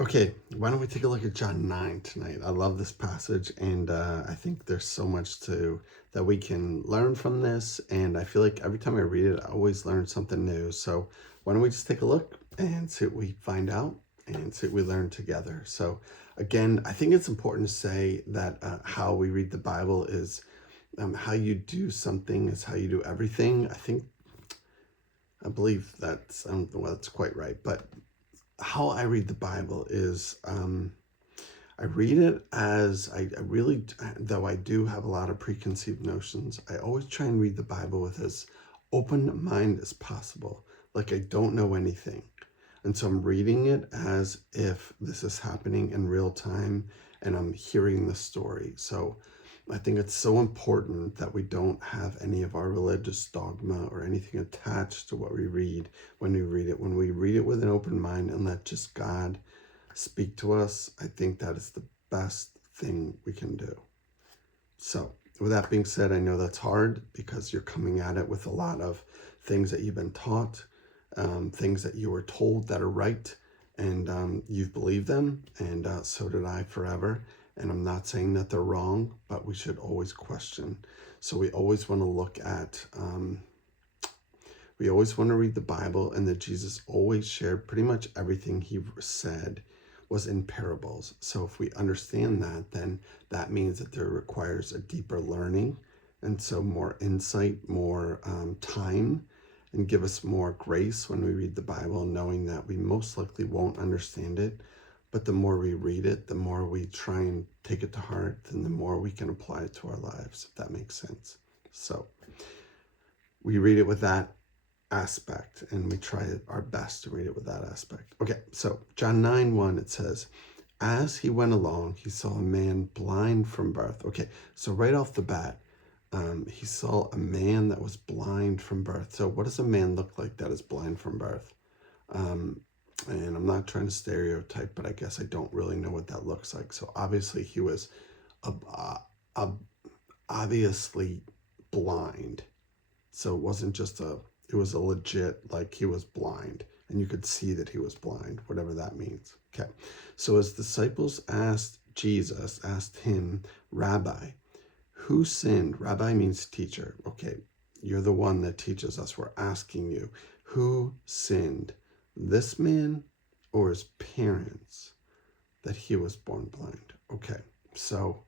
Okay, why don't we take a look at John 9 tonight? I love this passage, and I think there's so much that we can learn from this. And I feel like every time I read it, I always learn something new. So why don't we just take a look and see what we find out and see what we learn together? So again, I think it's important to say that how we read the Bible is how you do something is how you do everything. I believe that's, I don't know whether that's quite right, but how I read the Bible is I read it as I really, though I do have a lot of preconceived notions, I always try and read the Bible with as open mind as possible, like I don't know anything. And so I'm reading it as if this is happening in real time and I'm hearing the story. So I think it's so important that we don't have any of our religious dogma or anything attached to what we read when we read it. When we read it with an open mind and let just God speak to us, I think that is the best thing we can do. So with that being said, I know that's hard because you're coming at it with a lot of things that you've been taught, things that you were told that are right, and you've believed them, and so did I forever. And I'm not saying that they're wrong, but we should always question. So we always want to look at, we always want to read the Bible, and that Jesus always shared pretty much everything he said was in parables. So if we understand that, then that means that there requires a deeper learning, and so more insight, more time, and give us more grace when we read the Bible, knowing that we most likely won't understand it. But the more we read it, the more we try and take it to heart, and the more we can apply it to our lives, if that makes sense. So we read it with that aspect, and we try our best to read it with that aspect. Okay, so John 9:1, it says, as he went along, he saw a man blind from birth. Okay, so right off the bat, he saw a man that was blind from birth. So what does a man look like that is blind from birth? And I'm not trying to stereotype, but I guess I don't really know what that looks like. So obviously he was obviously blind. So it wasn't just it was a legit, like he was blind. And you could see that he was blind, whatever that means. Okay. So his disciples asked him, Rabbi, who sinned? Rabbi means teacher. Okay. You're the one that teaches us. We're asking you, who sinned? This man or his parents that he was born blind? Okay. So,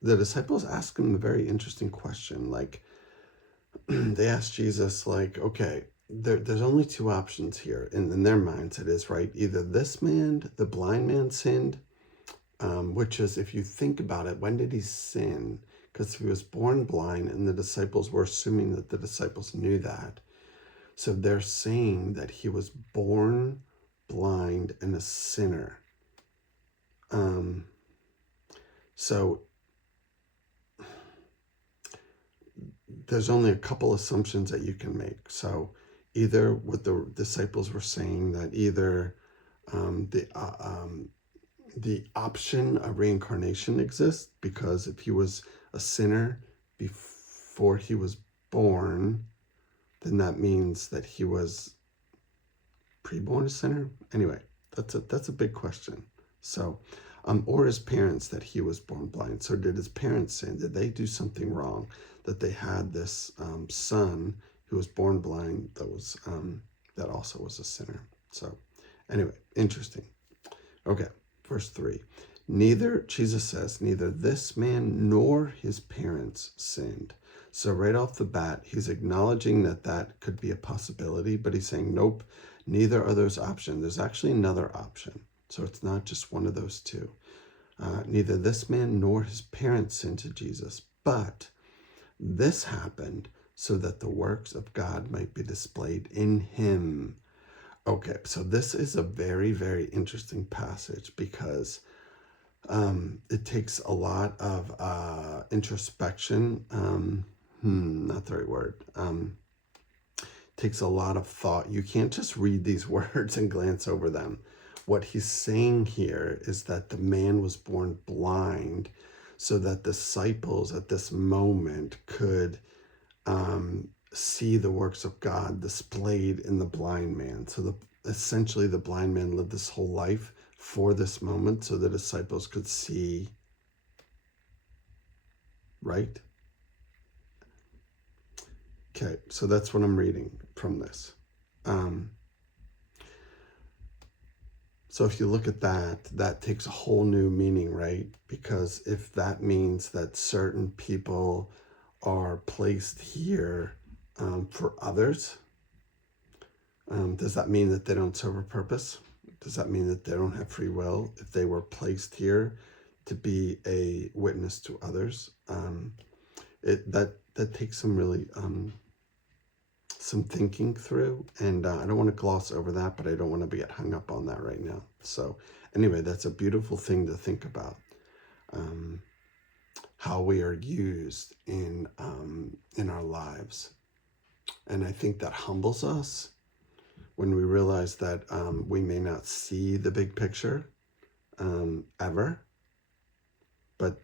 the disciples ask him a very interesting question. Like, they asked Jesus, like, okay, there's only two options here. In their minds, it is, right? Either this man, the blind man, sinned, which is, if you think about it, when did he sin? Because he was born blind, and the disciples were assuming that the disciples knew that. So they're saying that he was born blind and a sinner. So there's only a couple assumptions that you can make. So either what the disciples were saying, that either the option of reincarnation exists, because if he was a sinner before he was born, then that means that he was pre-born a sinner. Anyway, that's a big question. So, or his parents, that he was born blind. So did his parents sin? Did they do something wrong, that they had this son who was born blind that was that also was a sinner? So anyway, interesting. Okay, verse 3. Jesus says, neither this man nor his parents sinned. So right off the bat, he's acknowledging that that could be a possibility, but he's saying, nope, neither are those options. There's actually another option. So it's not just one of those two. Neither this man nor his parents sinned to Jesus, but this happened so that the works of God might be displayed in him. Okay, so this is a very, very interesting passage, because it takes a lot of introspection. Not the right word. Takes a lot of thought. You can't just read these words and glance over them. What he's saying here is that the man was born blind so that disciples at this moment could see the works of God displayed in the blind man. So essentially the blind man lived this whole life for this moment so the disciples could see, right? Okay, so that's what I'm reading from this. So if you look at that, that takes a whole new meaning, right? Because if that means that certain people are placed here for others, does that mean that they don't serve a purpose? Does that mean that they don't have free will if they were placed here to be a witness to others? That takes some really some thinking through, and I don't want to gloss over that, but I don't want to get hung up on that right now. So anyway, that's a beautiful thing to think about, how we are used in our lives. And I think that humbles us when we realize that we may not see the big picture ever, but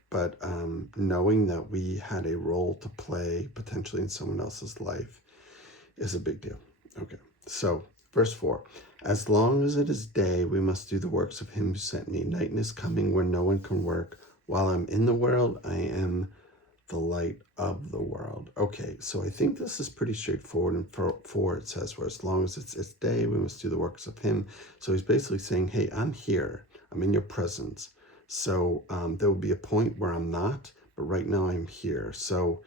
knowing that we had a role to play potentially in someone else's life is a big deal. Okay, so verse 4, as long as it is day, we must do the works of him who sent me. Night is coming when no one can work. While I'm in the world, I am the light of the world. Okay, so I think this is pretty straightforward. And for it says, where as long as it's day, we must do the works of him. So he's basically saying, hey, I'm here. I'm in your presence. So there will be a point where I'm not, but right now I'm here. So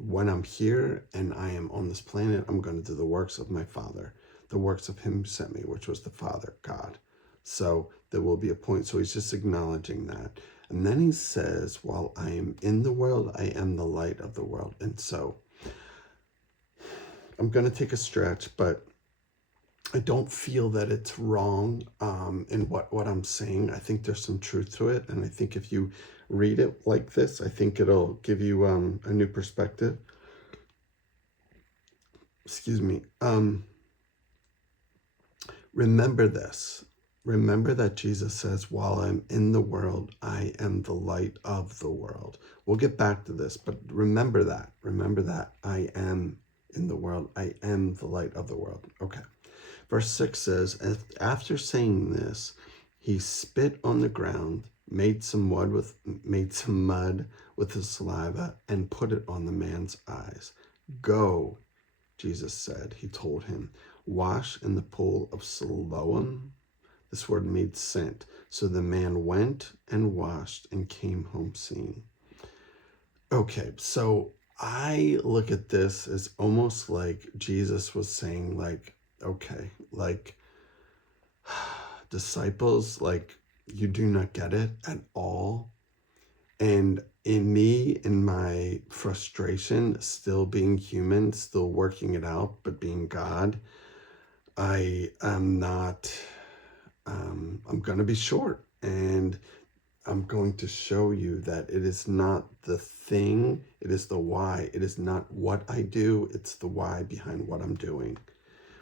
when I'm here and I am on this planet, I'm going to do the works of my Father, the works of him who sent me, which was the Father, God. So there will be a point. So he's just acknowledging that. And then he says, while I am in the world, I am the light of the world. And so I'm going to take a stretch, but I don't feel that it's wrong in what I'm saying. I think there's some truth to it. And I think if you read it like this, I think it'll give you a new perspective. Excuse me. Remember this. Remember that Jesus says, while I'm in the world, I am the light of the world. We'll get back to this, but remember that. Remember that I am in the world. I am the light of the world. Okay. Verse 6 says, after saying this, he spit on the ground, made some mud with his saliva, and put it on the man's eyes. Go, Jesus said. He told him, wash in the pool of Siloam. This word means sent. So the man went and washed and came home seeing. Okay, so I look at this as almost like Jesus was saying, like, okay, like, disciples, like, you do not get it at all. And in me, in my frustration, still being human, still working it out, but being God, I am not, I'm going to be short. And I'm going to show you that it is not the thing, it is the why. It is not what I do, it's the why behind what I'm doing,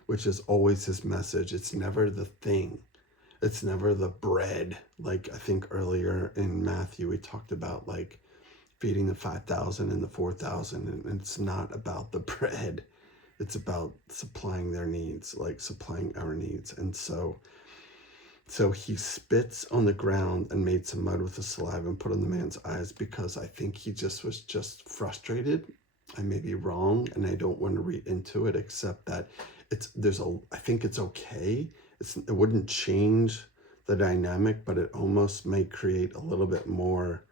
which is always his message. It's never the thing. It's never the bread. Like I think earlier in Matthew, we talked about like feeding the 5,000 and the 4,000. And it's not about the bread. It's about supplying their needs, like supplying our needs. And so he spits on the ground and made some mud with the saliva and put on the man's eyes, because I think he was just frustrated. I may be wrong, and I don't want to read into it, except that I think it's okay. It wouldn't change the dynamic, but it almost may create a little bit more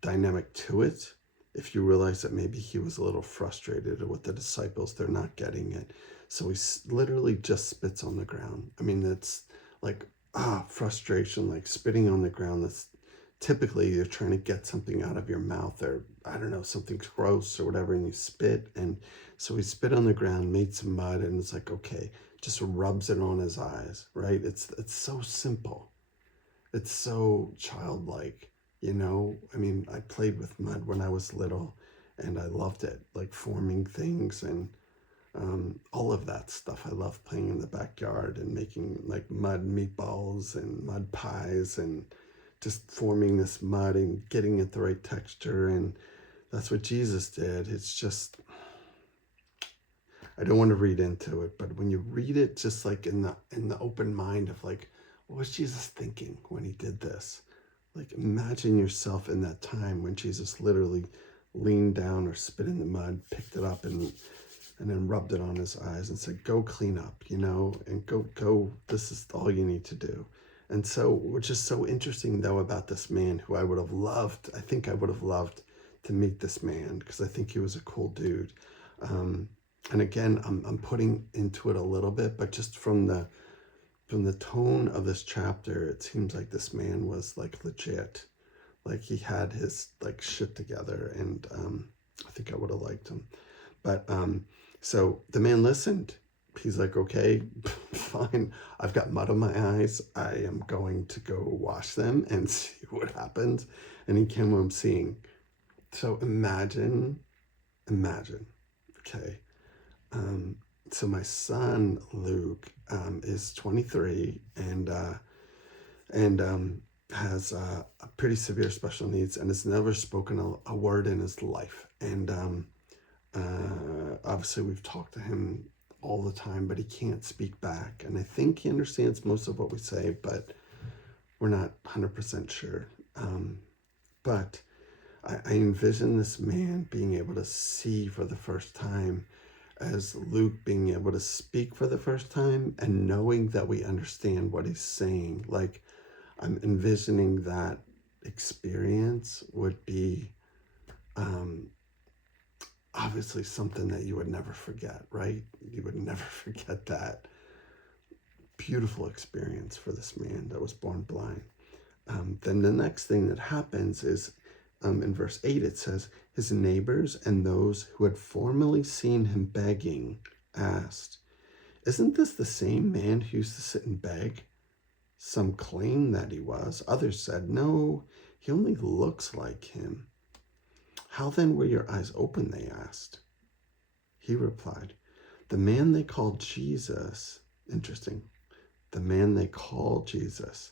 dynamic to it if you realize that maybe he was a little frustrated with the disciples. They're not getting it. So he literally just spits on the ground. I mean, that's like, frustration, like spitting on the ground. That's typically you're trying to get something out of your mouth, or I don't know, something gross or whatever, and you spit. And so he spit on the ground, made some mud, and it's like, okay, just rubs it on his eyes, right? It's so simple. It's so childlike, you know? I mean, I played with mud when I was little, and I loved it, like forming things and all of that stuff. I love playing in the backyard and making like mud meatballs and mud pies and just forming this mud and getting it the right texture. And that's what Jesus did. It's just, I don't want to read into it, but when you read it, just like in the open mind of like, what was Jesus thinking when he did this? Like, imagine yourself in that time when Jesus literally leaned down or spit in the mud, picked it up, and then rubbed it on his eyes and said, go clean up, and go, this is all you need to do. And so, which is so interesting though about this man who I think I would have loved to meet this man, because I think he was a cool dude. And again, I'm putting into it a little bit, but just from the tone of this chapter, it seems like this man was like legit. Like he had his like shit together, and I think I would have liked him. But so the man listened. He's like, okay, fine. I've got mud on my eyes. I am going to go wash them and see what happens. And he came home seeing. So imagine, okay. So my son Luke is 23 and has pretty severe special needs and has never spoken a word in his life. And obviously we've talked to him all the time, but he can't speak back. And I think he understands most of what we say, but we're not 100% sure. But I envision this man being able to see for the first time, as Luke being able to speak for the first time, and knowing that we understand what he's saying. Like, I'm envisioning that experience would be obviously something that you would never forget, right? You would never forget that beautiful experience for this man that was born blind. Then the next thing that happens is in verse 8, it says, his neighbors and those who had formerly seen him begging asked, isn't this the same man who used to sit and beg? Some claimed that he was. Others said, no, he only looks like him. How then were your eyes open, they asked. He replied, the man they called Jesus, interesting, the man they called Jesus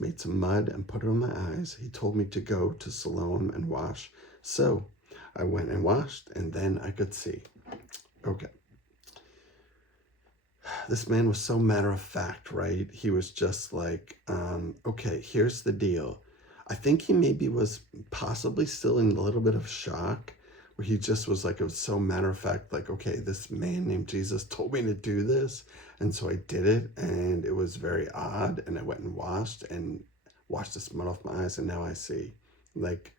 made some mud and put it on my eyes. He told me to go to Siloam and wash. So I went and washed, and then I could see. Okay. This man was so matter of fact, right? He was just like, okay, here's the deal. I think he maybe was possibly still in a little bit of shock, where he just was like, it was so matter of fact, like, okay, this man named Jesus told me to do this. And so I did it, and it was very odd. And I went and washed this mud off my eyes, and now I see. Like,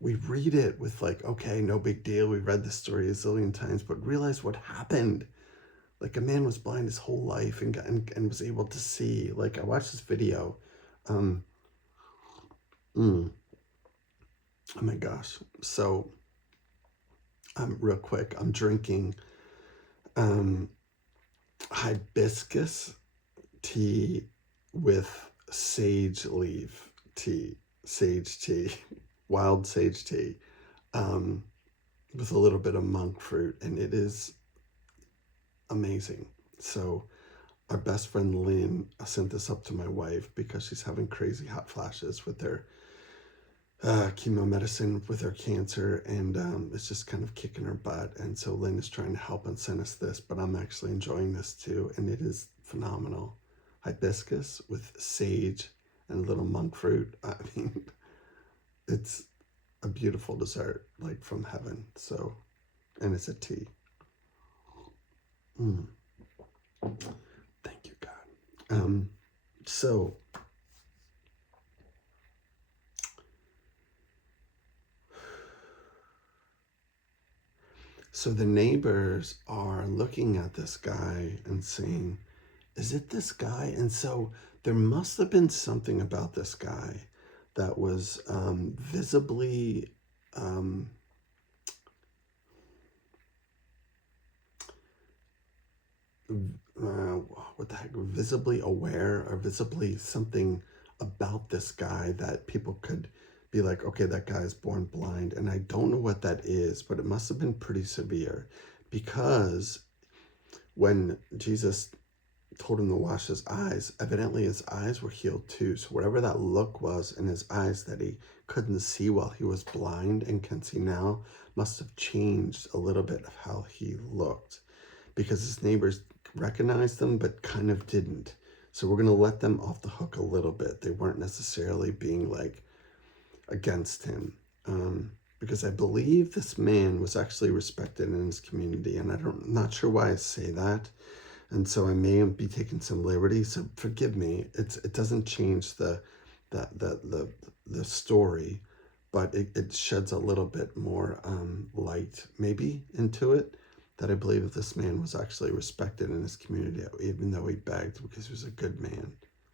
we read it with like, okay, no big deal. We read the story a zillion times, but realize what happened. Like, a man was blind his whole life and was able to see. Like, I watched this video. Oh my gosh. So, real quick, I'm drinking hibiscus tea with sage leaf tea, wild sage tea, with a little bit of monk fruit, and it is amazing. So our best friend Lynn sent this up to my wife because she's having crazy hot flashes with her chemo medicine with her cancer, and it's just kind of kicking her butt. And so Lynn is trying to help and send us this, but I'm actually enjoying this too, and it is phenomenal. Hibiscus with sage and a little monk fruit. I mean, it's a beautiful dessert, like from heaven. So, and it's a tea. Thank you, God. So the neighbors are looking at this guy and saying, is it this guy? And so there must have been something about this guy that was visibly visibly aware, or visibly something about this guy that people could be like, okay, that guy is born blind. And I don't know what that is, but it must have been pretty severe, because when Jesus told him to wash his eyes, evidently his eyes were healed too. So whatever that look was in his eyes that he couldn't see while he was blind and can see now must have changed a little bit of how he looked, because his neighbors recognized them but kind of didn't. So we're going to let them off the hook a little bit. They weren't necessarily being like against him, because I believe this man was actually respected in his community, and I'm not sure why I say that. And so I may be taking some liberty, so forgive me. It doesn't change the story, but it sheds a little bit more light maybe into it, that I believe that this man was actually respected in his community, even though he begged, because he was a good man.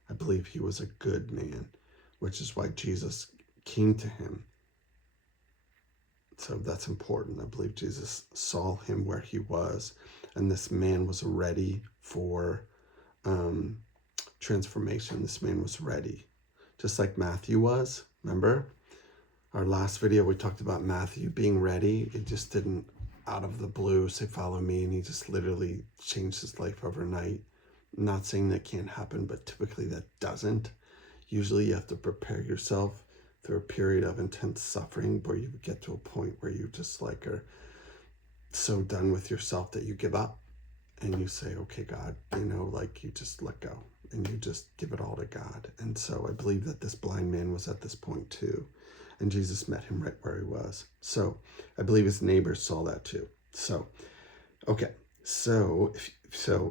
I believe he was a good man, which is why Jesus came to him. So that's important. I believe Jesus saw him where he was, and this man was ready for transformation. This man was ready, just like Matthew was. Remember our last video, we talked about Matthew being ready. It just didn't out of the blue say follow me, and he just literally changed his life overnight. I'm not saying that can't happen, but typically that doesn't. Usually you have to prepare yourself through a period of intense suffering where you get to a point where you just like are so done with yourself that you give up and you say, okay, God, like you just let go and you just give it all to God. And so I believe that this blind man was at this point too. And Jesus met him right where he was. So I believe his neighbors saw that too. So, okay. So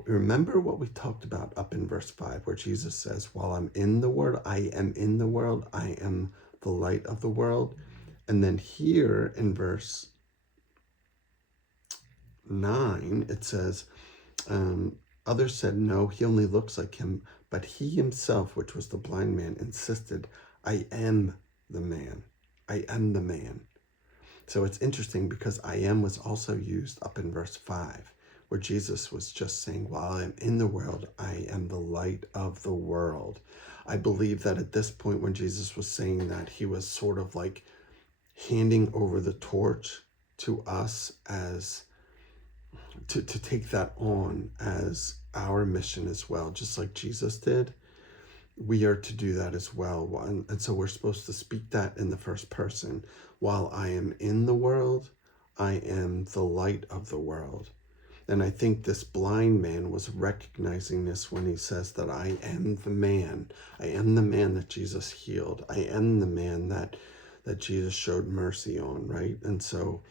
remember what we talked about up in verse 5, where Jesus says, while I'm in the world, I am in the world, I am the light of the world. And then here in verse 9, it says, others said, no, he only looks like him. But he himself, which was the blind man, insisted, I am the man. I am the man. So it's interesting because I am was also used up in verse 5, where Jesus was just saying, while I am in the world, I am the light of the world. I believe that at this point when Jesus was saying that, he was sort of like handing over the torch to us as to take that on as our mission as well, just like Jesus did. We are to do that as well. And so we're supposed to speak that in the first person. While I am in the world, I am the light of the world. And I think this blind man was recognizing this when he says that I am the man. I am the man that Jesus healed. I am the man that Jesus showed mercy on, right? And so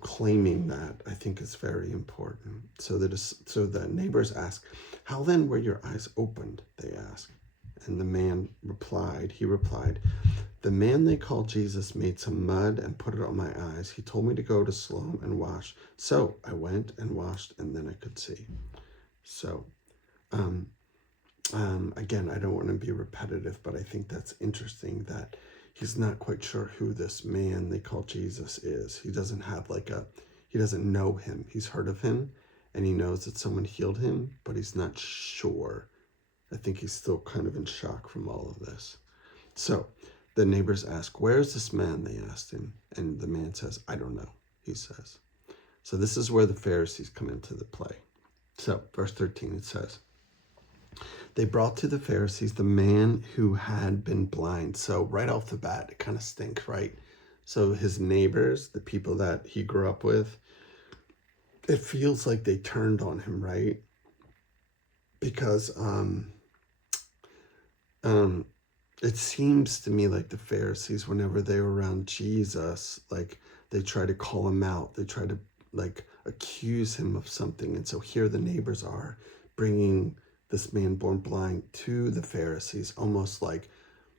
claiming that, I think, is very important. So the neighbors ask, how then were your eyes opened? They ask. And the man replied, the man they called Jesus made some mud and put it on my eyes. He told me to go to Siloam and wash. So I went and washed, and then I could see. So, again, I don't want to be repetitive, but I think that's interesting that he's not quite sure who this man they call Jesus is. He doesn't have he doesn't know him. He's heard of him, and he knows that someone healed him, but he's not sure. I think he's still kind of in shock from all of this. So the neighbors ask, where is this man? They asked him. And the man says, I don't know, he says. So this is where the Pharisees come into the play. So verse 13, it says, they brought to the Pharisees the man who had been blind. So right off the bat, it kind of stinks, right? So his neighbors, the people that he grew up with, it feels like they turned on him, right? Because it seems to me like the Pharisees, whenever they were around Jesus, like they try to call him out. They try to like accuse him of something. And so here the neighbors are bringing this man born blind to the Pharisees, almost like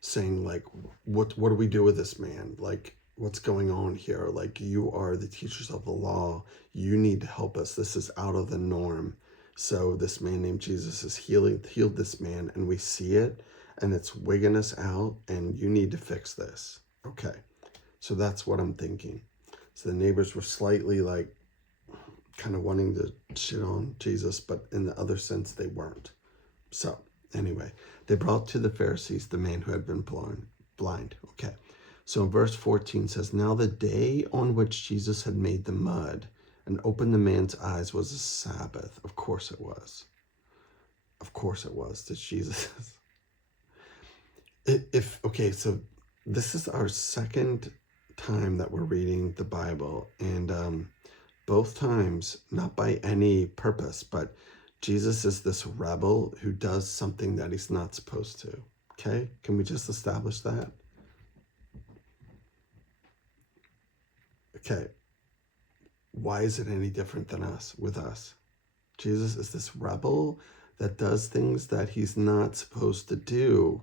saying like, what do we do with this man? Like, what's going on here? Like, you are the teachers of the law. You need to help us. This is out of the norm. So this man named Jesus is healed this man, and we see it, and it's wigging us out, and you need to fix this. Okay, so that's what I'm thinking. So the neighbors were slightly like kind of wanting to shit on Jesus, but in the other sense, they weren't. So anyway, they brought to the Pharisees the man who had been blind. Okay, so verse 14 says, now the day on which Jesus had made the mud and opened the man's eyes was a Sabbath. Of course it was. Of course it was. It's Jesus. Okay, so this is our second time that we're reading the Bible, and both times, not by any purpose, but Jesus is this rebel who does something that he's not supposed to. Okay, can we just establish that? Okay, why is it any different than us with us? Jesus is this rebel that does things that he's not supposed to do.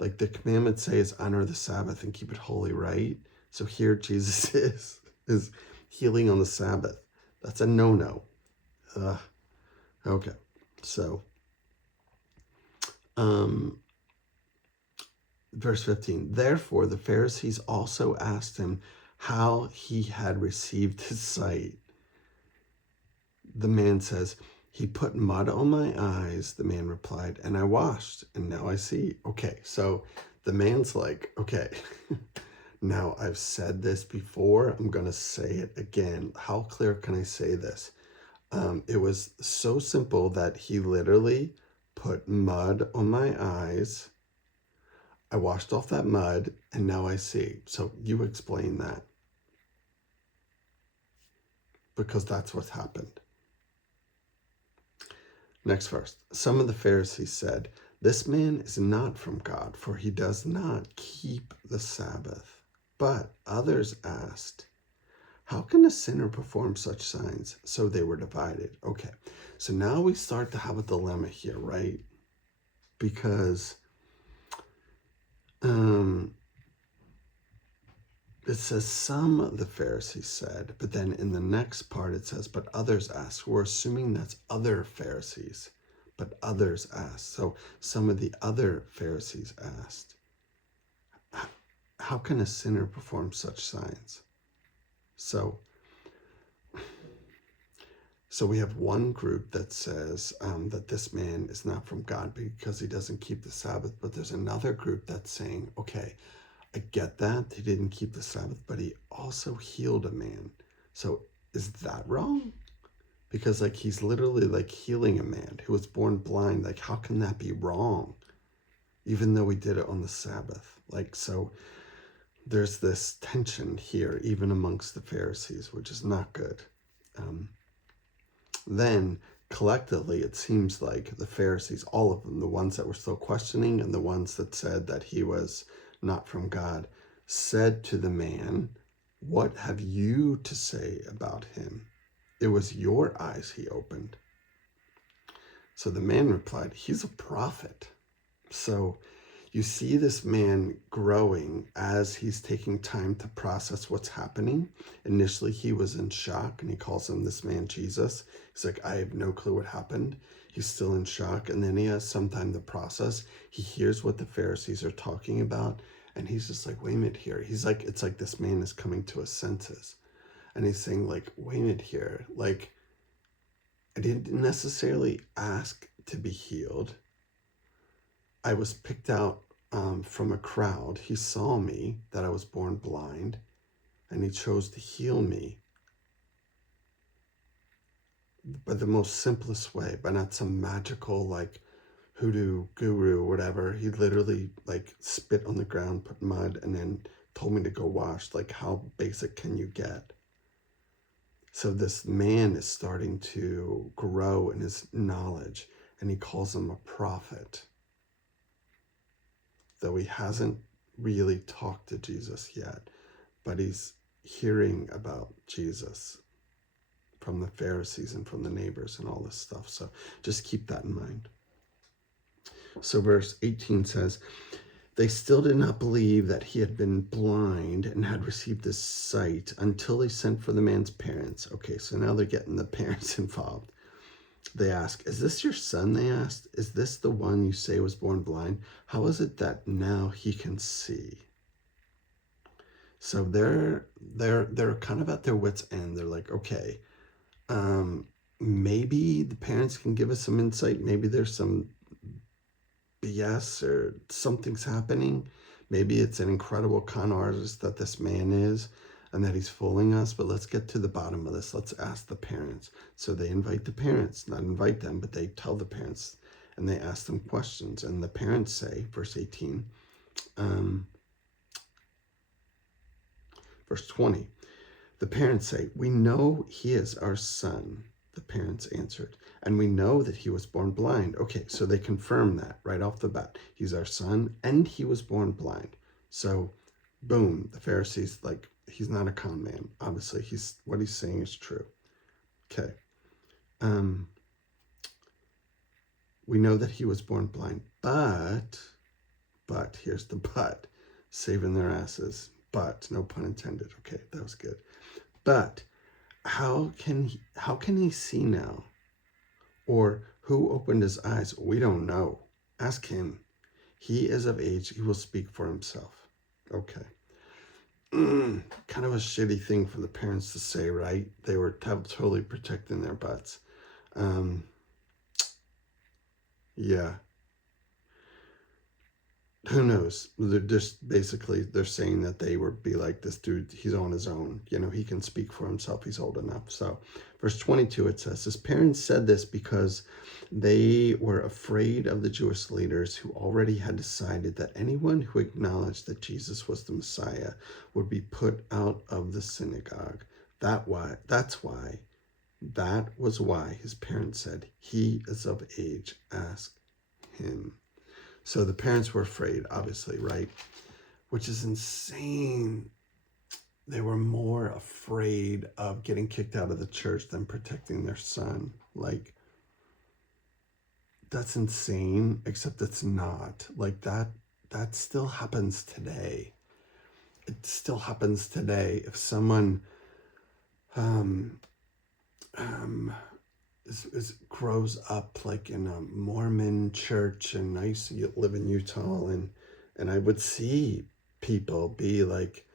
Like the commandments say is honor the Sabbath and keep it holy, right? So here Jesus is healing on the Sabbath. That's a no-no. Okay, so verse 15, therefore the Pharisees also asked him how he had received his sight. The man says, he put mud on my eyes, the man replied, and I washed, and now I see. Okay, so the man's like, okay, now I've said this before, I'm going to say it again. How clear can I say this? It was so simple that he literally put mud on my eyes. I washed off that mud, and now I see. So you explain that. Because that's what's happened. Next verse. Some of the Pharisees said, this man is not from God, for he does not keep the Sabbath. But others asked, how can a sinner perform such signs? So they were divided. Okay, so now we start to have a dilemma here, right? Because it says some of the Pharisees said, but then in the next part it says, but others asked. We're assuming that's other Pharisees, but others asked. So some of the other Pharisees asked, how can a sinner perform such signs? So we have one group that says that this man is not from God because he doesn't keep the Sabbath, but there's another group that's saying, okay, I get that he didn't keep the Sabbath, but he also healed a man. So is that wrong? Because like he's literally like healing a man who was born blind. Like how can that be wrong? Even though we did it on the Sabbath. Like, so there's this tension here, even amongst the Pharisees, which is not good. Then collectively, it seems like the Pharisees, all of them, the ones that were still questioning and the ones that said that he was not from God, said to the man, what have you to say about him? It was your eyes he opened. So the man replied, he's a prophet. So you see this man growing as he's taking time to process what's happening. Initially, he was in shock, and he calls him this man Jesus. He's like, I have no clue what happened. He's still in shock, and then he has some time to process. He hears what the Pharisees are talking about, and he's just like, wait a minute here. He's like, it's like this man is coming to his senses, and he's saying like, wait a minute here. Like, I didn't necessarily ask to be healed. I was picked out from a crowd. He saw me, that I was born blind, and he chose to heal me by the most simplest way, by not some magical like hoodoo guru or whatever. He literally like spit on the ground, put mud, and then told me to go wash. Like, how basic can you get? So this man is starting to grow in his knowledge, and he calls him a prophet. Though he hasn't really talked to Jesus yet, but he's hearing about Jesus from the Pharisees and from the neighbors and all this stuff. So just keep that in mind. So verse 18 says, they still did not believe that he had been blind and had received his sight until they sent for the man's parents. Okay, so now they're getting the parents involved. They ask, is this your son? They asked, is this the one you say was born blind? How is it that now he can see? So they're kind of at their wits' end. They're like, okay, maybe the parents can give us some insight. Maybe there's some BS or something's happening. Maybe it's an incredible con artist that this man is, and that he's fooling us, but let's get to the bottom of this. Let's ask the parents. So they invite the parents, not invite them, but they tell the parents. and they ask them questions. And the parents say, verse 18, um, verse 20, the parents say, "We know he is our son." The parents answered, "And we know that he was born blind." Okay, so they confirm that right off the bat. He's our son, and he was born blind. So, boom, the Pharisees, like, he's not a con man. Obviously, what he's saying is true. Okay. We know that he was born blind, but, here's the but, saving their asses. But, no pun intended. Okay, that was good. But, how can he see now? Or who opened his eyes? We don't know. Ask him. He is of age. He will speak for himself. Okay. Kind of a shitty thing for the parents to say, right? They were totally protecting their butts. Yeah. Who knows? They're just basically, they're saying that they would be like, this dude, he's on his own. He can speak for himself. He's old enough. So verse 22, it says, his parents said this because they were afraid of the Jewish leaders who already had decided that anyone who acknowledged that Jesus was the Messiah would be put out of the synagogue. That was why his parents said, he is of age, ask him. So the parents were afraid, obviously, right? Which is insane. They were more afraid of getting kicked out of the church than protecting their son. Like, that's insane, except it's not. Like, that still happens today. It still happens today. If someone grows up like in a Mormon church, and I used to live in Utah, and I would see people be like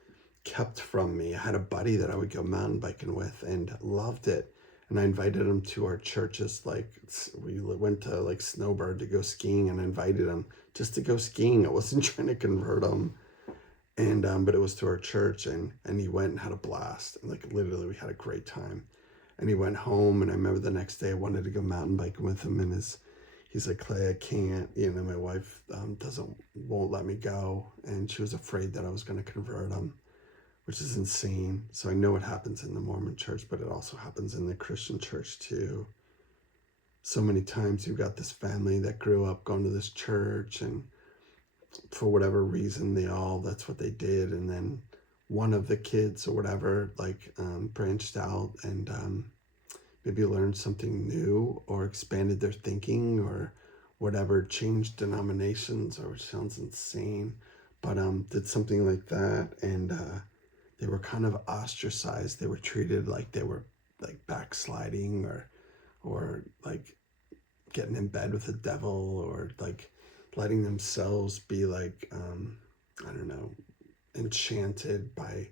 kept from me. I had a buddy that I would go mountain biking with and loved it, and I invited him to our churches. Like, we went to like Snowbird to go skiing, and I invited him just to go skiing. I wasn't trying to convert him. And but it was to our church, and he went and had a blast. And like, literally, we had a great time. And he went home, and I remember the next day I wanted to go mountain biking with him, and he's like, Clay, I can't. My wife won't let me go, and she was afraid that I was going to convert him, which is insane. So I know it happens in the Mormon church, but it also happens in the Christian church too. So many times you've got this family that grew up going to this church, and for whatever reason, that's what they did. And then one of the kids or whatever, like, branched out and maybe learned something new or expanded their thinking or whatever, changed denominations, or, which sounds insane, but did something like that. And they were kind of ostracized. They were treated like they were like backsliding or like getting in bed with the devil, or like letting themselves be like, I don't know, enchanted by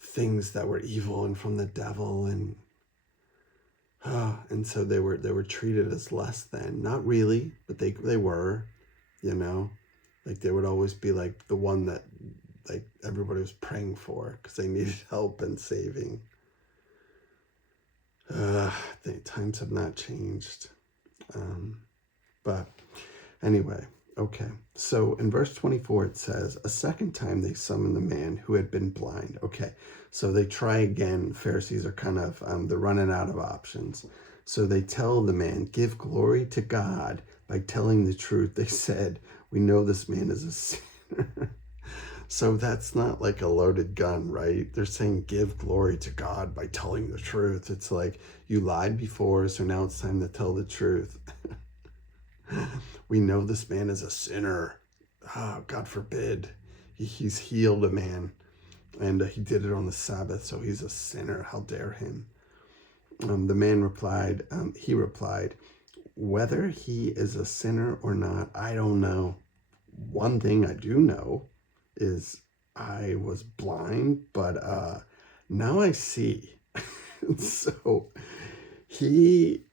things that were evil and from the devil. And so they were treated as less than. Not really, but they were, like they would always be like the one that like everybody was praying for because they needed help and saving. The times have not changed. But anyway, okay. So in verse 24, it says, a second time they summoned the man who had been blind. Okay, so they try again. Pharisees are kind of, they're running out of options. So they tell the man, give glory to God by telling the truth. They said, we know this man is a sinner. So that's not like a loaded gun, right? They're saying, give glory to God by telling the truth. It's like, you lied before, so now it's time to tell the truth. We know this man is a sinner. Oh, God forbid. He's healed a man, and he did it on the Sabbath, so he's a sinner. How dare him? The man replied, whether he is a sinner or not, I don't know. One thing I do know is I was blind, but now I see. So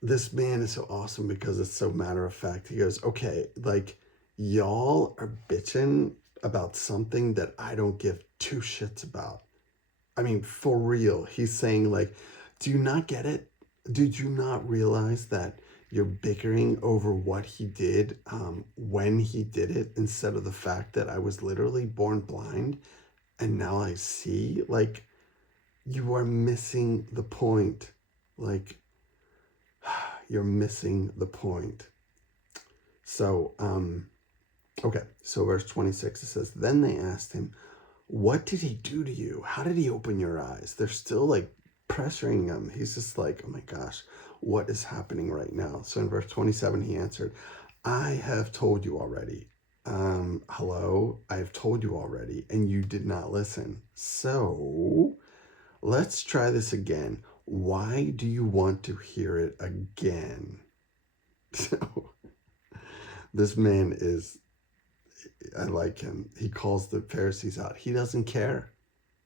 this man is so awesome because it's so matter of fact. He goes, okay, like, y'all are bitching about something that I don't give two shits about. I mean, for real. He's saying, like, do you not get it? Did you not realize that You're bickering over what he did, when he did it, instead of the fact that I was literally born blind and now I see. Like, you are missing the point. Like, you're missing the point. So, okay. So verse 26, it says, then they asked him, what did he do to you? How did he open your eyes? They're still like pressuring him. He's just like, oh my gosh, what is happening right now? So in verse 27, he answered, I have told you already. Hello, I've told you already, and you did not listen. So let's try this again. Why do you want to hear it again? So this man is, I like him. He calls the Pharisees out. He doesn't care.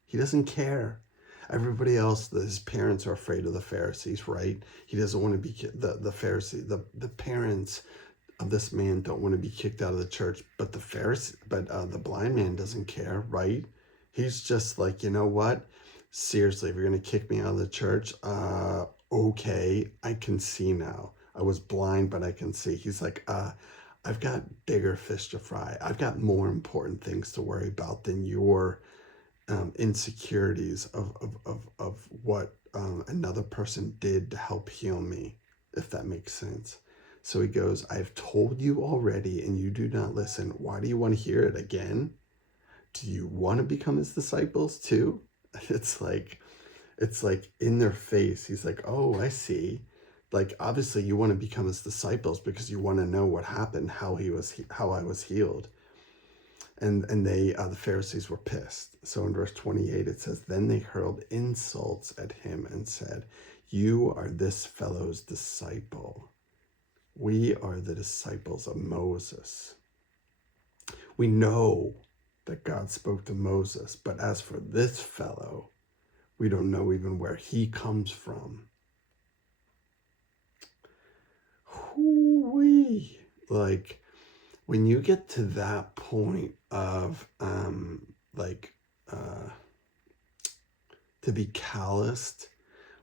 He doesn't care. Everybody else, his parents are afraid of the Pharisees, right? He doesn't want to be the Pharisee. The parents of this man don't want to be kicked out of the church, but the blind man doesn't care, right? He's just like, you know what? Seriously, if you're gonna kick me out of the church, okay, I can see now. I was blind, but I can see. He's like, I've got bigger fish to fry. I've got more important things to worry about than your insecurities of what another person did to help heal me, if that makes sense. So he goes, I've told you already and you do not listen. Why do you want to hear it again? Do you want to become his disciples too? It's like in their face. He's like, oh, I see. Like, obviously you want to become his disciples because you want to know what happened, how I was healed. And they, the Pharisees were pissed. So in verse 28, it says, then they hurled insults at him and said, you are this fellow's disciple. We are the disciples of Moses. We know that God spoke to Moses, but as for this fellow, we don't know even where he comes from. Hoo-wee. Like, when you get to that point of to be calloused,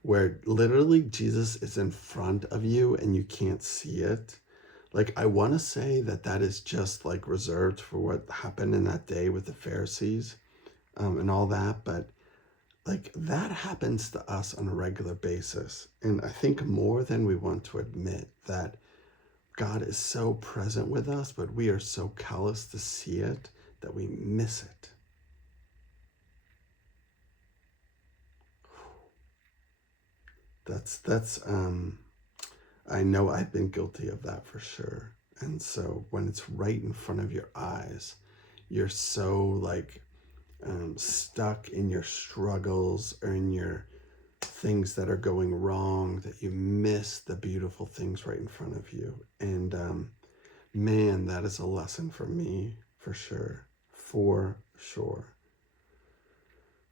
where literally Jesus is in front of you and you can't see it. Like, I want to say that is just like reserved for what happened in that day with the Pharisees and all that. But like, that happens to us on a regular basis. And I think more than we want to admit, that God is so present with us, but we are so callous to see it that we miss it. That's I know I've been guilty of that for sure. And so when it's right in front of your eyes, you're so like stuck in your struggles or in your things that are going wrong that you miss the beautiful things right in front of you. And man, that is a lesson for me, for sure. For sure.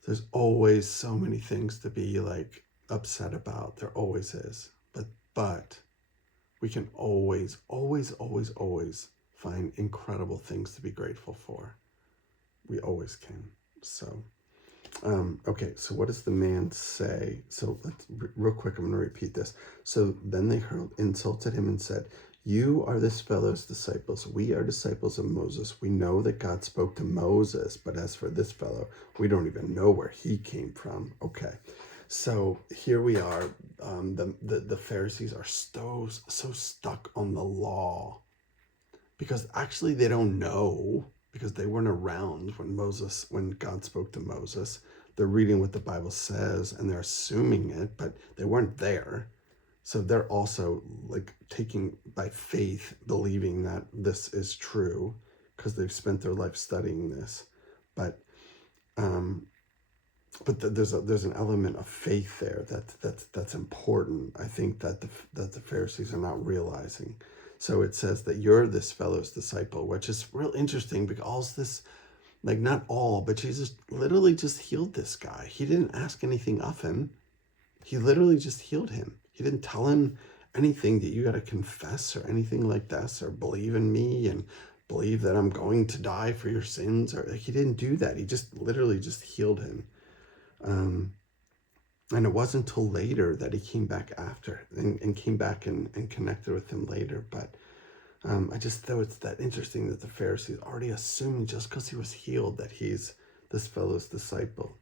There's always so many things to be like upset about. There always is. But we can always find incredible things to be grateful for. We always can. So, okay, so what does the man say? So let's, real quick, I'm going to repeat this. So then they hurled insults at him and said, you are this fellow's disciples. We are disciples of Moses. We know that God spoke to Moses, but as for this fellow, we don't even know where he came from. Okay, so here we are. The Pharisees are so stuck on the law because actually they don't know, because they weren't around when God spoke to Moses. They're reading what the Bible says and they're assuming it, but they weren't there. So they're also like taking by faith, believing that this is true because they've spent their life studying this. But there's an element of faith there that's important. I think that the Pharisees are not realizing. So it says that you're this fellow's disciple, which is real interesting because all this, like, not all, but Jesus literally just healed this guy. He didn't ask anything of him. He literally just healed him. He didn't tell him anything that you got to confess or anything like this, or believe in me and believe that I'm going to die for your sins. Or like, he didn't do that. He just literally just healed him. And it wasn't until later that he came back after and came back and connected with him later. But I just thought it's that interesting that the Pharisees already assuming just because he was healed that he's this fellow's disciple.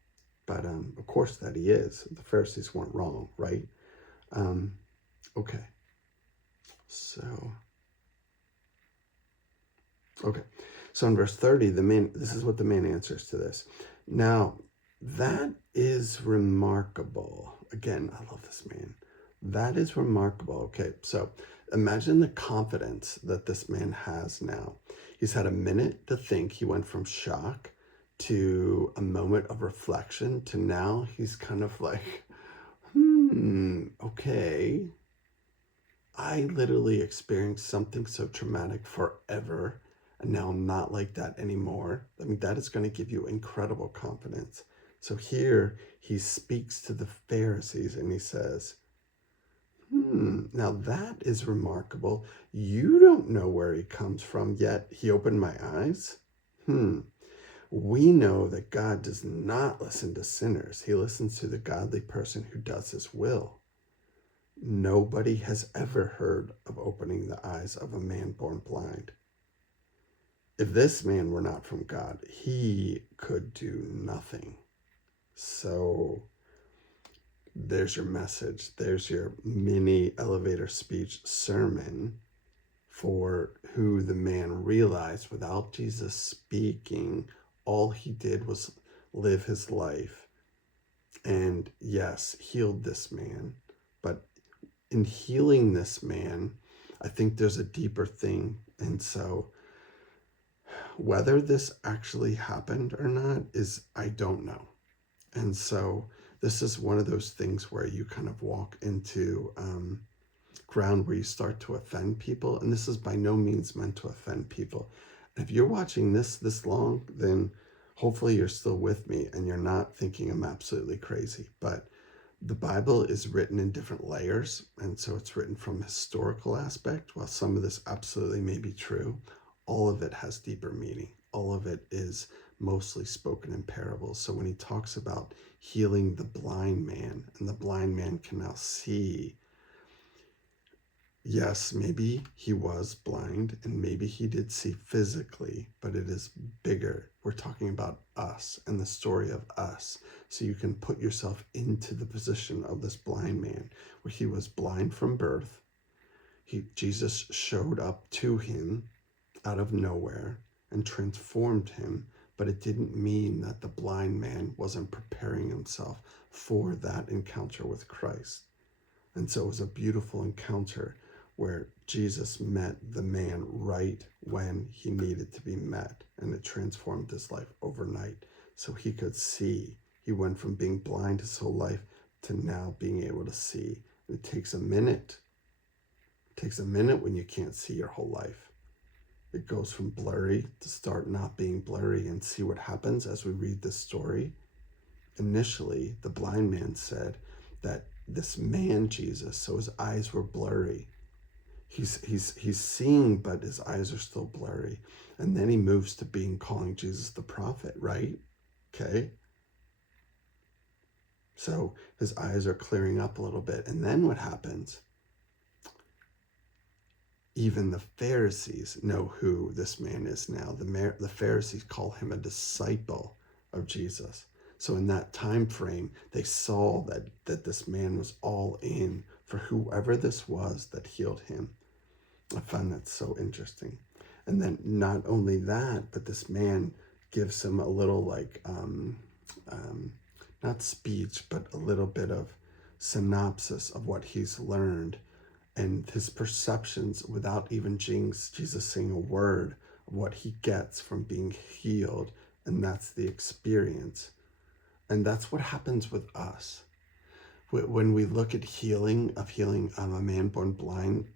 But of course that he is. The Pharisees weren't wrong, right? Okay. So, okay. So in verse 30, this is what the man answers to this. Now, that is remarkable. Again, I love this man. That is remarkable. Okay, so imagine the confidence that this man has now. He's had a minute to think. He went from shock to a moment of reflection to now he's kind of like, okay. I literally experienced something so traumatic forever, and now I'm not like that anymore. I mean, that is going to give you incredible confidence. So here he speaks to the Pharisees and he says, now that is remarkable. You don't know where he comes from, yet he opened my eyes. We know that God does not listen to sinners. He listens to the godly person who does his will. Nobody has ever heard of opening the eyes of a man born blind. If this man were not from God, he could do nothing. So there's your message. There's your mini elevator speech sermon for who the man realized without Jesus speaking, all he did was live his life. And yes, healed this man. But in healing this man, I think there's a deeper thing. And so whether this actually happened or not I don't know. And so this is one of those things where you kind of walk into ground where you start to offend people. And this is by no means meant to offend people. If you're watching this long, then hopefully you're still with me and you're not thinking I'm absolutely crazy. But the Bible is written in different layers, and so it's written from a historical aspect. While some of this absolutely may be true, all of it has deeper meaning. All of it is mostly spoken in parables. So when he talks about healing the blind man, and the blind man can now see, yes, maybe he was blind and maybe he did see physically, but it is bigger. We're talking about us and the story of us. So you can put yourself into the position of this blind man where he was blind from birth. Jesus showed up to him out of nowhere and transformed him, but it didn't mean that the blind man wasn't preparing himself for that encounter with Christ. And so it was a beautiful encounter where Jesus met the man right when he needed to be met, and it transformed his life overnight. So he could see. He went from being blind his whole life to now being able to see. And it takes a minute. It takes a minute when you can't see your whole life. It goes from blurry to start not being blurry, and see what happens as we read this story. Initially, the blind man said that this man, Jesus, so his eyes were blurry. He's seeing, but his eyes are still blurry. And then he moves to calling Jesus the prophet, right? Okay. So his eyes are clearing up a little bit. And then what happens? Even the Pharisees know who this man is now. The Pharisees call him a disciple of Jesus. So in that time frame, they saw that this man was all in for whoever this was that healed him. I find that so interesting. And then not only that, but this man gives him a little not speech, but a little bit of synopsis of what he's learned and his perceptions without even Jesus saying a word of what he gets from being healed. And that's the experience. And that's what happens with us. When we look at healing a man born blind,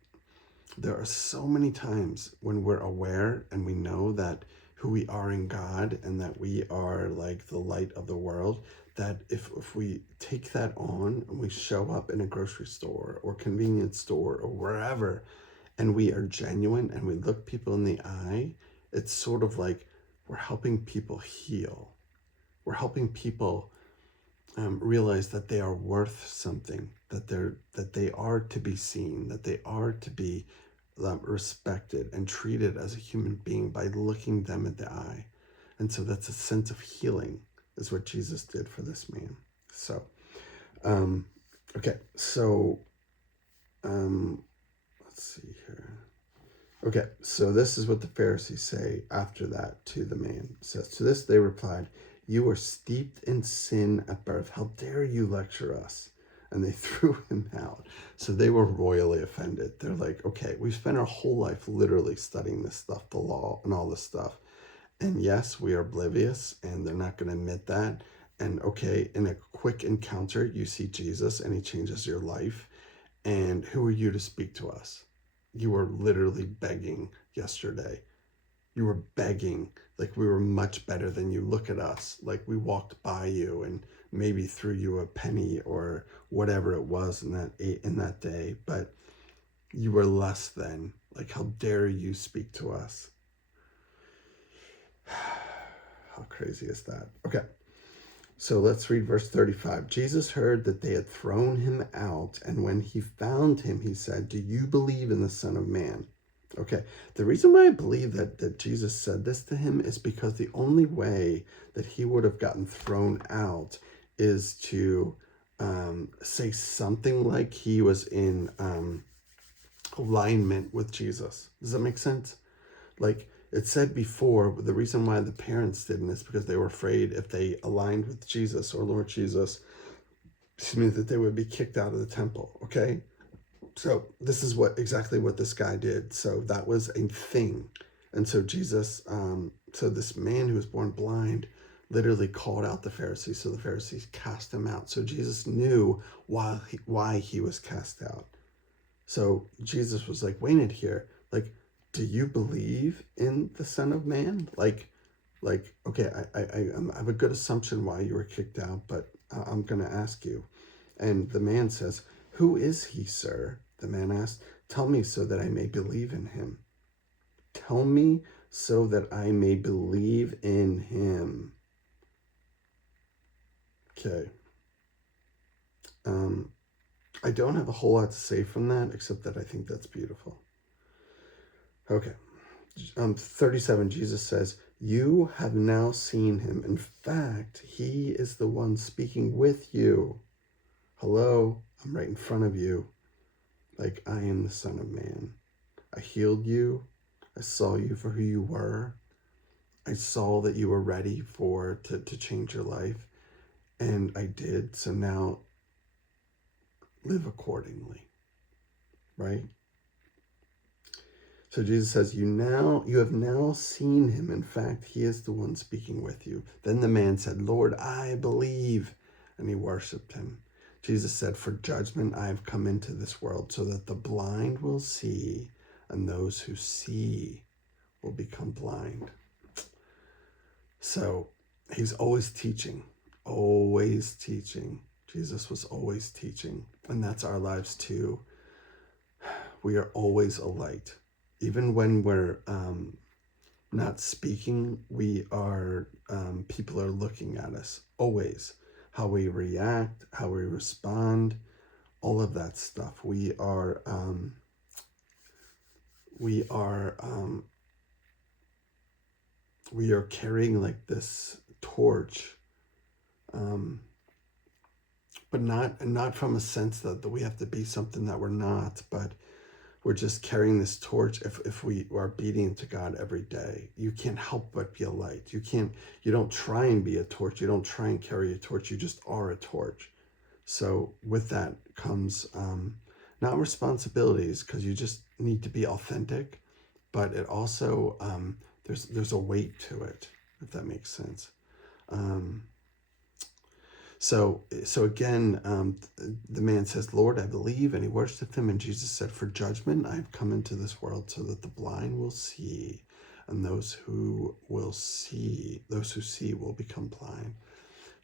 there are so many times when we're aware and we know that who we are in God and that we are like the light of the world, that if we take that on and we show up in a grocery store or convenience store or wherever, and we are genuine and we look people in the eye, it's sort of like we're helping people heal. We're helping people realize that they are worth something, that they are to be seen, that they are to be respected and treated as a human being by looking them in the eye. And so that's a sense of healing is what Jesus did for this man. So, okay, so let's see here. Okay, so this is what the Pharisees say after that to the man. It says, to this they replied, you were steeped in sin at birth. How dare you lecture us? And they threw him out. So they were royally offended. They're like, okay, we've spent our whole life literally studying this stuff, the law and all this stuff. And yes, we are oblivious, and they're not going to admit that. And okay, in a quick encounter, you see Jesus and he changes your life. And who are you to speak to us? You were literally begging yesterday. You were begging like we were much better than you. Look at us. Like we walked by you and maybe threw you a penny or whatever it was in that day, but you were less than. Like, how dare you speak to us? How crazy is that? Okay. So let's read verse 35. Jesus heard that they had thrown him out, and when he found him, he said, do you believe in the Son of Man? Okay, the reason why I believe that Jesus said this to him is because the only way that he would have gotten thrown out is to say something like he was in alignment with Jesus. Does that make sense? Like, it said before, the reason why the parents didn't is because they were afraid if they aligned with Jesus or Lord Jesus, that they would be kicked out of the temple, okay? So this is exactly what this guy did. So that was a thing. And so Jesus, so this man who was born blind literally called out the Pharisees. So the Pharisees cast him out. So Jesus knew why he was cast out. So Jesus was like, wait it here. Like, do you believe in the Son of Man? Like, okay, I have a good assumption why you were kicked out, but I'm going to ask you. And the man says, who is he, sir? The man asked, tell me so that I may believe in him. Tell me so that I may believe in him. Okay. I don't have a whole lot to say from that, except that I think that's beautiful. Okay. 37, Jesus says, you have now seen him. In fact, he is the one speaking with you. Hello, I'm right in front of you. Like, I am the Son of Man. I healed you. I saw you for who you were. I saw that you were ready to change your life. And I did. So now live accordingly. Right? So Jesus says, you have now seen him. In fact, he is the one speaking with you. Then the man said, Lord, I believe. And he worshiped him. Jesus said, for judgment I have come into this world so that the blind will see and those who see will become blind. So he's always teaching, always teaching. Jesus was always teaching. And that's our lives too. We are always a light. Even when we're not speaking, we are, people are looking at us always. How we react, how we respond, all of that stuff. We are carrying like this torch, but not from a sense that we have to be something that we're not, but we're just carrying this torch. If we are obedient to God every day, you can't help but be a light. You don't try and be a torch. You don't try and carry a torch. You just are a torch. So with that comes not responsibilities, because you just need to be authentic, but it also, there's a weight to it, if that makes sense. So again, the man says, Lord, I believe, and he worshipped him. And Jesus said, for judgment, I've come into this world so that the blind will see, and those who see will become blind.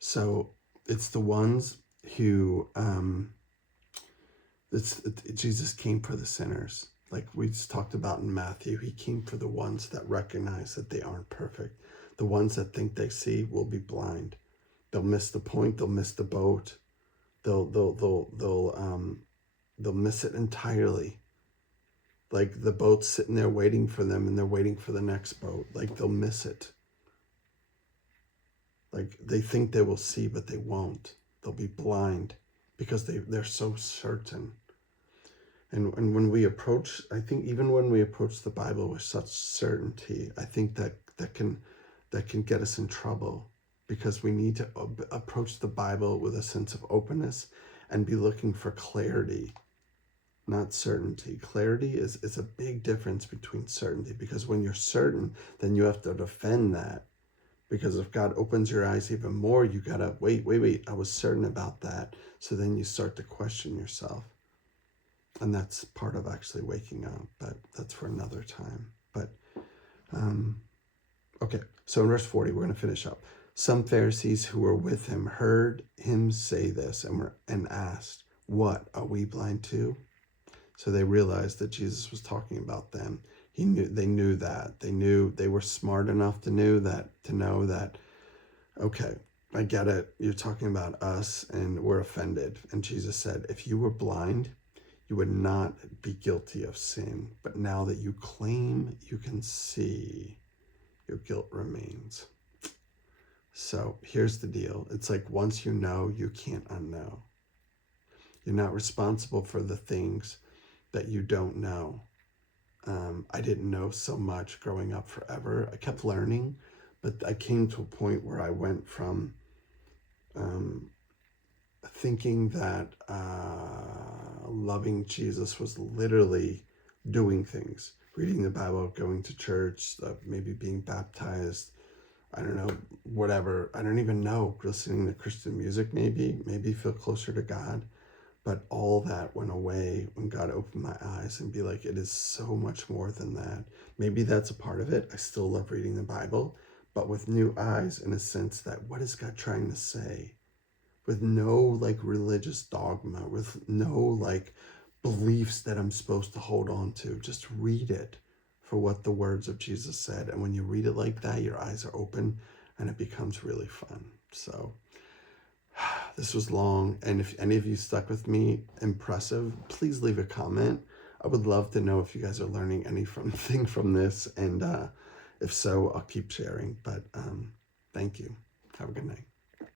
So it's the ones who, Jesus came for the sinners. Like we just talked about in Matthew, he came for the ones that recognize that they aren't perfect. The ones that think they see will be blind. They'll miss the point. They'll miss the boat. They'll miss it entirely. Like the boat's sitting there waiting for them, and they're waiting for the next boat. Like they'll miss it. Like they think they will see, but they won't. They'll be blind because they're so certain. And when we approach, I think even when we approach the Bible with such certainty, I think that can get us in trouble, because we need to approach the Bible with a sense of openness and be looking for clarity, not certainty. Clarity is a big difference between certainty, because when you're certain, then you have to defend that. Because if God opens your eyes even more, you gotta wait, I was certain about that. So then you start to question yourself. And that's part of actually waking up, but that's for another time. But, okay, so in verse 40, we're going to finish up. Some Pharisees who were with him heard him say this and asked, "What, are we blind too?" So they realized that Jesus was talking about them. They knew that. They were smart enough to know that, okay, I get it. You're talking about us and we're offended. And Jesus said, if you were blind, you would not be guilty of sin. But now that you claim you can see, your guilt remains. So here's the deal. It's like once you know, you can't unknow. You're not responsible for the things that you don't know. I didn't know so much growing up forever. I kept learning, but I came to a point where I went from thinking that loving Jesus was literally doing things, reading the Bible, going to church, maybe being baptized, I don't know, whatever. I don't even know, listening to Christian music, maybe feel closer to God. But all that went away when God opened my eyes and be like, it is so much more than that. Maybe that's a part of it. I still love reading the Bible, but with new eyes, in a sense that what is God trying to say? With no like religious dogma, with no like beliefs that I'm supposed to hold on to. Just read it for what the words of Jesus said. And when you read it like that, your eyes are open and it becomes really fun. So this was long, and if any of you stuck with me, impressive. Please leave a comment. I would love to know if you guys are learning anything from this, and if so, I'll keep sharing. But thank you. Have a good night.